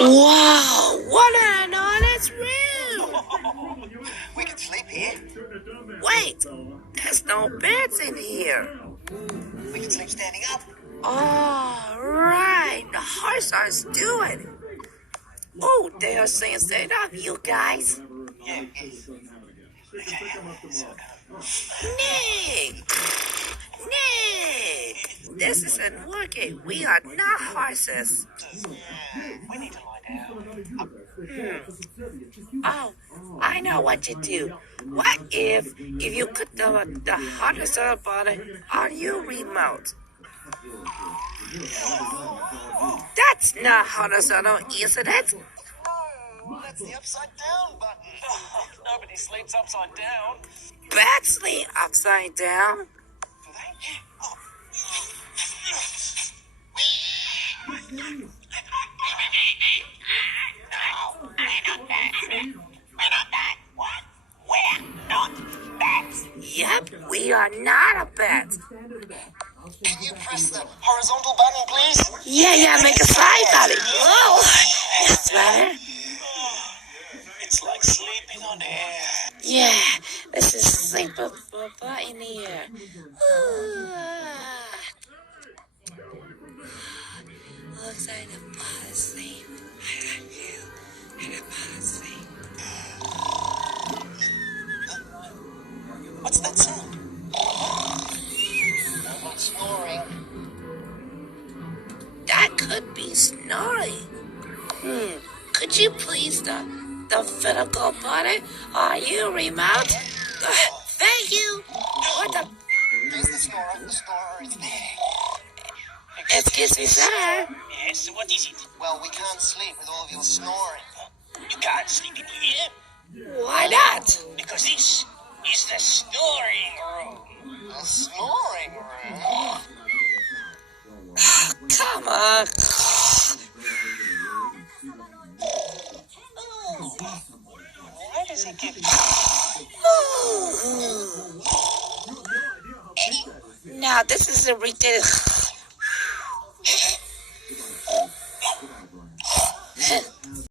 Wow, what an honest room! We can sleep here. Wait, there's no beds in here. We can sleep standing up. All right, the horse is doing it. Oh, they are saying stand up, you guys. Yeah, yes. Nick! Nick! This isn't working. We are not horses. We need to lie down. Oh, I know what you do. What if you put the horse on your remote? That's not horizontal, isn't it? No, that's the upside down button. Nobody sleeps upside down. Bats sleep upside down. Do they? Oh. We're not bats. Yep, we are not a bat. Can you press the horizontal button, please? Yeah, make a slide button. Whoa, that's better. It's like sleeping on air. Yeah, this is sleeper in here. Looks like a pot asleep. And a pot asleep. What's that sound? I'm snoring. That could be snoring. Could you please the physical button on your remote? Thank you. What the? There's the snorer. The snorer is there. Excuse me, sir. Yes, what is it? Well, we can't sleep with all of your snoring. You can't sleep in here? Why not? Because this is the snoring room. The snoring room? Come on. Why does it get... Now, this is a ridiculous...